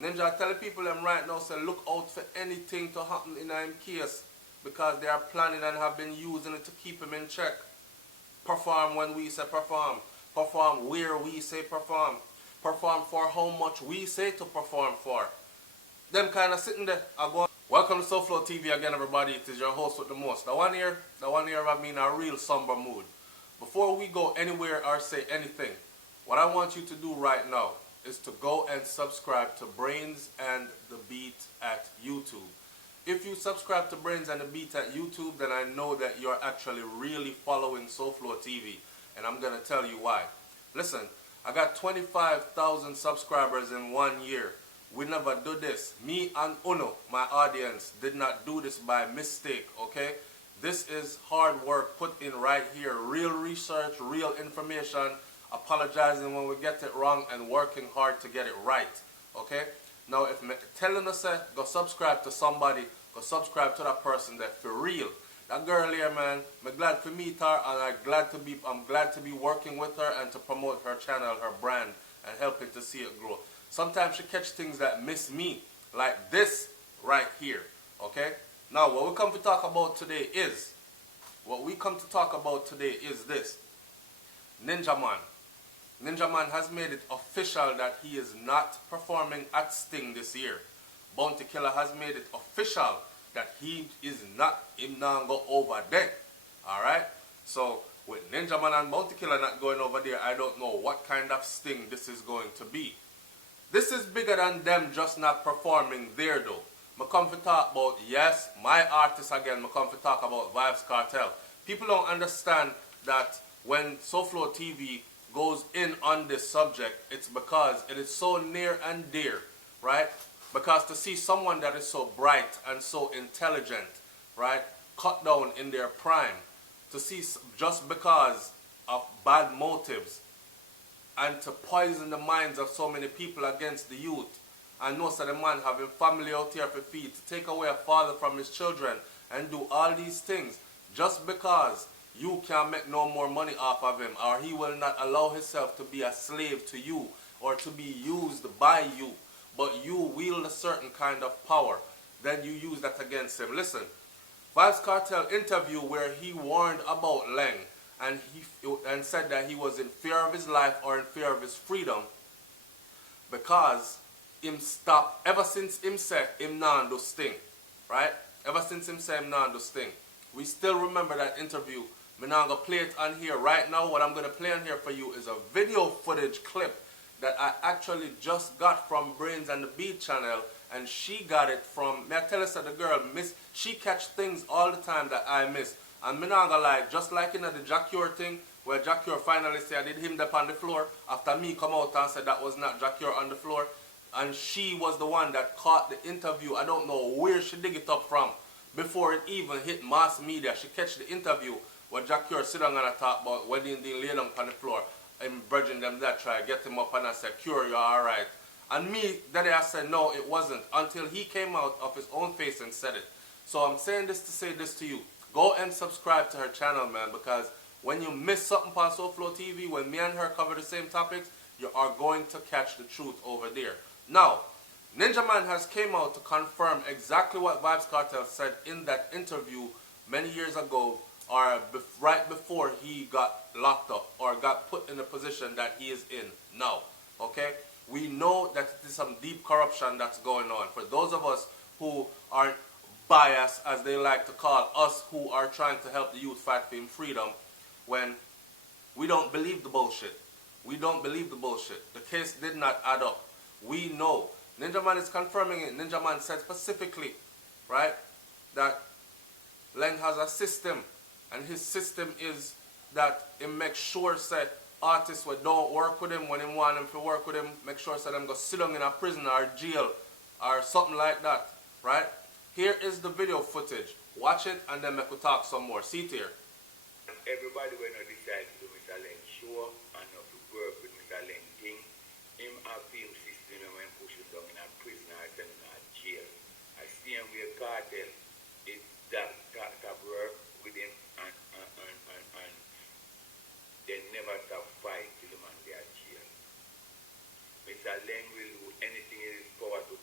Ninja, tell the people them right now, say look out for anything to happen in him case because they are planning and have been using it to keep him in check. Perform when we say perform. Perform where we say perform. Perform for how much we say to perform for. Them kind of sitting there. I go on. Welcome to Souflotv again, everybody. It is your host with the most. The one here have been in a real somber mood. Before we go anywhere or say anything, what I want you to do right now is to go and subscribe to Brains and the Beat at YouTube. If you subscribe to Brains and the Beat at YouTube, then I know that you're actually really following Souflotv, and I'm going to tell you why. Listen, I got 25,000 subscribers in 1 year. We never do this. Me and Uno, my audience, did not do this by mistake, okay? This is hard work put in right here. Real research, real information, apologizing when we get it wrong and working hard to get it right, okay? Now, if me telling us go subscribe to somebody, go subscribe to that person that for real. That girl here, man, I'm glad to meet her, and I'm glad to be working with her and to promote her channel, her brand, and helping to see it grow. Sometimes she catch things that miss me, like this right here, okay? Now, what we come to talk about today is this. Ninja Man. Ninja Man has made it official that he is not performing at Sting this year. Bounty Killer has made it official that he not go over there. Alright? So, with Ninja Man and Bounty Killer not going over there, I don't know what kind of Sting this is going to be. This is bigger than them just not performing there though. I come to talk about, yes, my artist again, I come to talk about Vybz Kartel. People don't understand that when Souflotv goes in on this subject, it's because it is so near and dear, right? Because to see someone that is so bright and so intelligent, right, cut down in their prime, to see just because of bad motives, and to poison the minds of so many people against the youth. And most of the man having family out here for feed, to take away a father from his children and do all these things just because you can't make no more money off of him, or he will not allow himself to be a slave to you or to be used by you, but you wield a certain kind of power, then you use that against him. Listen, Vybz Kartel interview where he warned about Leng and said that he was in fear of his life or in fear of his freedom because him stop ever since him said him nan do Sting, right? Ever since him said him nan do Sting. We still remember that interview. I'm not going to play it on here right now. What I'm going to play on here for you is a video footage clip that I actually just got from Brains and the Beat channel, and she got it from, may I tell us that the girl she catch things all the time that I miss. And I'm not going to lie, just like in the Jack Ure thing, where Jack Ure finally said I did him up on the floor, after me come out and said that was not Jack Ure on the floor, and she was the one that caught the interview. I don't know where she dig it up from before it even hit mass media. She catch the interview where Jack Ure sit down and talk about when he lay down on the floor and bridging them that try get him up and I said, Cure, you're alright. And me, that day I said, no, it wasn't, until he came out of his own face and said it. So I'm saying this to say this to you. Go and subscribe to her channel, man, because when you miss something on Souflotv, when me and her cover the same topics, you are going to catch the truth over there. Now, Ninja Man has came out to confirm exactly what Vybz Kartel said in that interview many years ago, or right before he got locked up or got put in the position that he is in now, okay? We know that it is some deep corruption that's going on. For those of us who are biased, as they like to call us, who are trying to help the youth fight for freedom, when we don't believe the bullshit. We don't believe the bullshit. The case did not add up. We know. Ninja Man is confirming it. Ninja Man said specifically, right, that Leng has a system. And his system is that he makes sure that artists who don't work with him, when he want them to work with him, make sure that them go sit down in a prison or jail or something like that, right? Here is the video footage. Watch it and then make we talk some more. See it here. Everybody when I decide to do Mr. Leng show and not to work with Mr. Leng thing, him have him system and when push him down in a prison or send him in jail. I see him with Cartel, it that work with him and they never stop fight till the man they are jail. Mr. Leng will do anything in his power to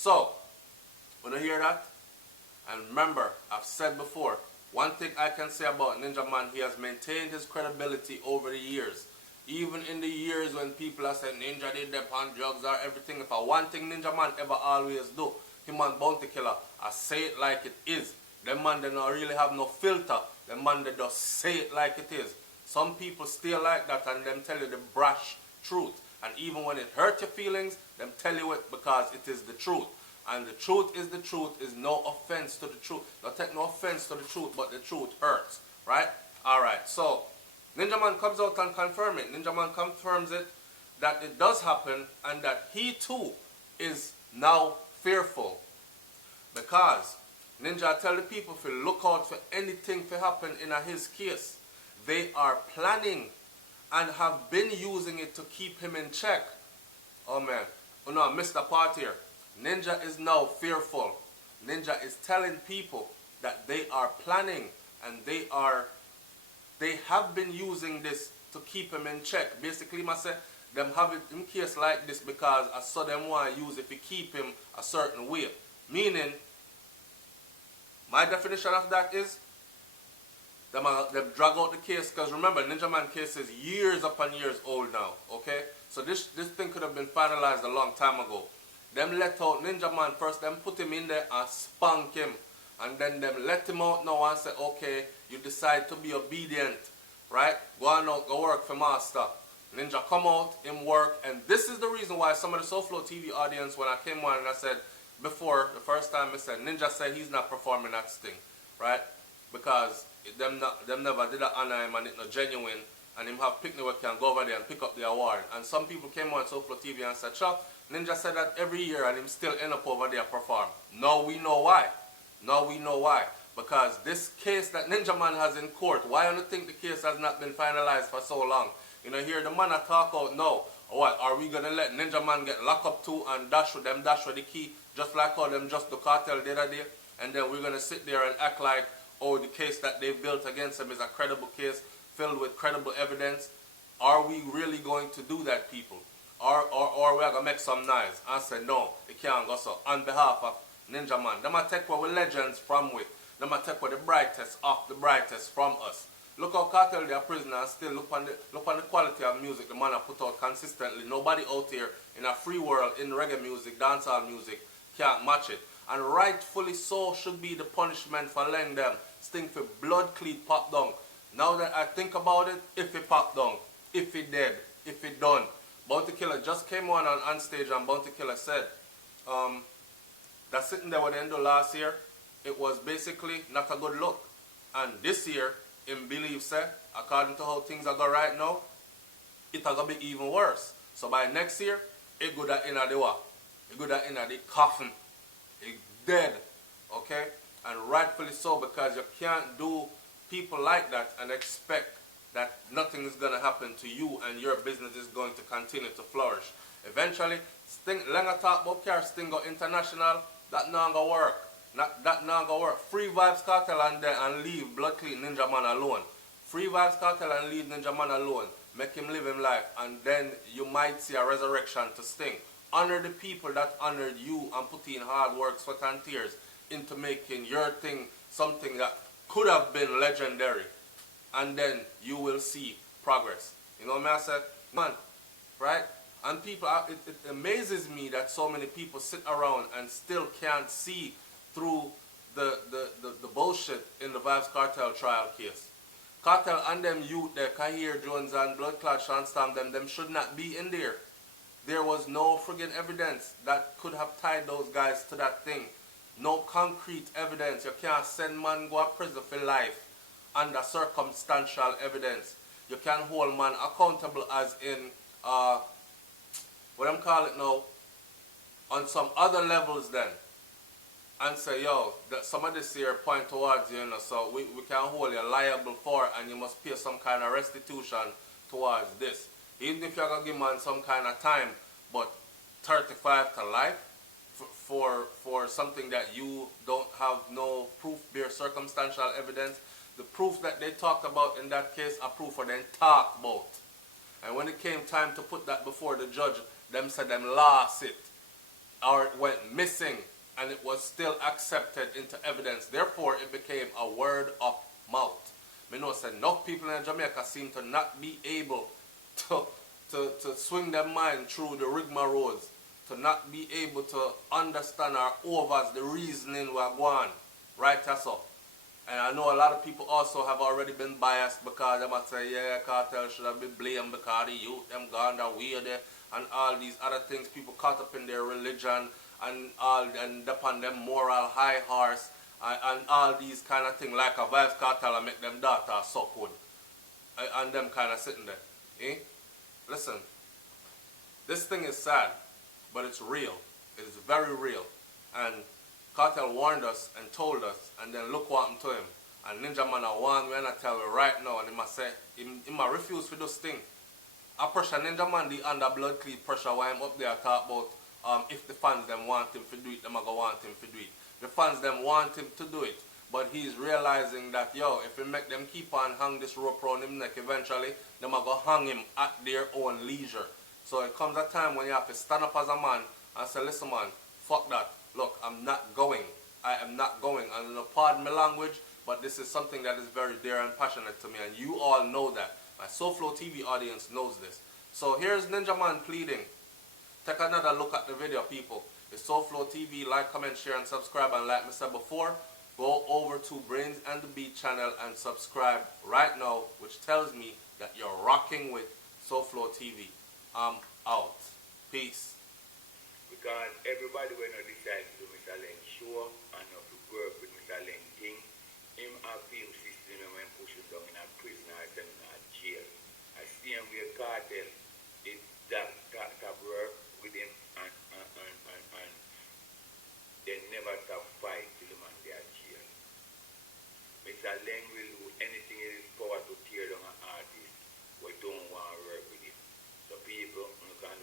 So, when you hear that, and remember, I've said before, one thing I can say about Ninja Man, he has maintained his credibility over the years. Even in the years when people are saying Ninja did them on drugs or everything, if I one thing Ninja Man ever always do, him and Bounty Killer, I say it like it is. Them man, they don't really have no filter. Them man, they just say it like it is. Some people still like that and them tell you the brash truth. And even when it hurts your feelings, them tell you it because it is the truth. And the truth is no offense to the truth. Don't take no offense to the truth, but the truth hurts. Right? Alright, so Ninja Man comes out and confirms it. Ninja Man confirms it that it does happen and that he too is now fearful. Because Ninja tell the people to look out for anything to happen in his case. They are planning and have been using it to keep him in check. Oh man, oh no, I missed the part here. Ninja is now fearful. Ninja is telling people that they are planning and they have been using this to keep him in check. Basically, I say them have it in case like this because I saw them want to use it to keep him a certain way. Meaning, my definition of that is them drag out the case, because remember, Ninja Man case is years upon years old now, okay? So this thing could have been finalized a long time ago. Them let out Ninja Man first, them put him in there and spunk him. And then them let him out now and say, okay, you decide to be obedient, right? Go on out, go work for master. Ninja come out, him work, and this is the reason why some of the Souflotv audience, when I came on and I said, before, the first time I said, Ninja said he's not performing that sting, right? Because them never did that honor him and it's not genuine, and him have picnic where can go over there and pick up the award. And some people came on Souflotv and said, Chuck, Ninja said that every year and him still end up over there perform. Now we know why. Now we know why. Because this case that Ninja Man has in court, why do you think the case has not been finalized for so long? You know, here the man I talk out now, what, are we going to let Ninja Man get locked up too and dash with the key, just like how them just the cartel did a day? And then we're going to sit there and act like, oh, the case that they built against him is a credible case filled with credible evidence. Are we really going to do that, people? Or we are going to make some noise and say, no, it can't go so. On behalf of Ninja Man, them are take what we legends from with. Them are take what the brightest of the brightest from us. Look how Kartel they are prisoner and still look on the quality of music the man have put out consistently. Nobody out here in a free world in reggae music, dancehall music can't match it. And rightfully so should be the punishment for letting them sting for blood cleat pop down. Now that I think about it, if it pop down, if it dead, if it done. Bounty Killer just came on stage and Bounty Killer said that sitting there with the end of last year, it was basically not a good look. And this year, him believes that, according to how things are going right now, it's going to be even worse. So by next year, it go that in the what? It go that in the coffin. It dead. Okay? And rightfully so, because you can't do people like that and expect that nothing is going to happen to you and your business is going to continue to flourish. Eventually, Lenga talk about car Sting go international, that not going to work. That not going to work. Free Vybz Kartel and leave Blood Clean Ninja Man alone. Free Vybz Kartel and leave Ninja Man alone. Make him live his life, and then you might see a resurrection to Sting. Honor the people that honored you and put in hard work, sweat and tears into making your thing something that could have been legendary. And then you will see progress. You know what I say? Man, right? And people, it amazes me that so many people sit around and still can't see through the bullshit in the Vybz Kartel trial case. Kartel and them youth there, Kahir Jones and Blood Clot Shanstam, them should not be in there. There was no friggin' evidence that could have tied those guys to that thing. No concrete evidence. You can't send man go to prison for life under circumstantial evidence. You can hold man accountable as in, what I'm calling it now, on some other levels then. And say, yo, that some of this here point towards you, so we can hold you liable for it and you must pay some kind of restitution towards this. Even if you're going to give man some kind of time, but 35 to life for something that you don't have no proof, bare circumstantial evidence. The proof that they talked about in that case are proof for them talk about. And when it came time to put that before the judge, them said them lost it. or it went missing and it was still accepted into evidence. Therefore, it became a word of mouth. Me know say enough people in Jamaica seem to not be able to swing their mind through the rigmaroles, to not be able to understand or overs the reasoning we're going. Right, that's all. And I know a lot of people also have already been biased because they might say, yeah, Cartel should have been blamed because the youth, them gone that weird and all these other things, people caught up in their religion and all, and upon them moral high horse and all these kind of things, like a Vybz Kartel and make them daughter suck wood. And them kind of sitting there. Eh? Listen, this thing is sad, but it's real. It is very real. And Kartel warned us and told us, and then look what happened to him. And Ninja Man warned me and I tell you right now, and he must say, he must refuse for this thing. I pressure Ninja Man the under blood clean pressure while I'm up there talk about if the fans them want him to do it, them are going to want him to do it. The fans them want him to do it, but he's realizing that, yo, if we make them keep on hang this rope around him neck, eventually, them are going to hang him at their own leisure. So it comes a time when you have to stand up as a man and say, listen man, fuck that. Look, I'm not going. I am not going. And pardon my language, but this is something that is very dear and passionate to me, and you all know that. My Souflotv audience knows this. So here's Ninja Man pleading. Take another look at the video, people. It's Souflotv. Like, comment, share, and subscribe. And like I said before, go over to Brains and the Beat channel and subscribe right now, which tells me that you're rocking with Souflotv. I'm out. Peace. Because everybody when I decide to do Mr. Len show and not to work with Mr. Len thing, him a film system when push him down in a prison or send him in a jail. I see him with Kartel, it that work with him and they never stop fight till the man they are jail. Mr. Len will do anything in his power to tear down an artist who don't want to work with him. So people, you can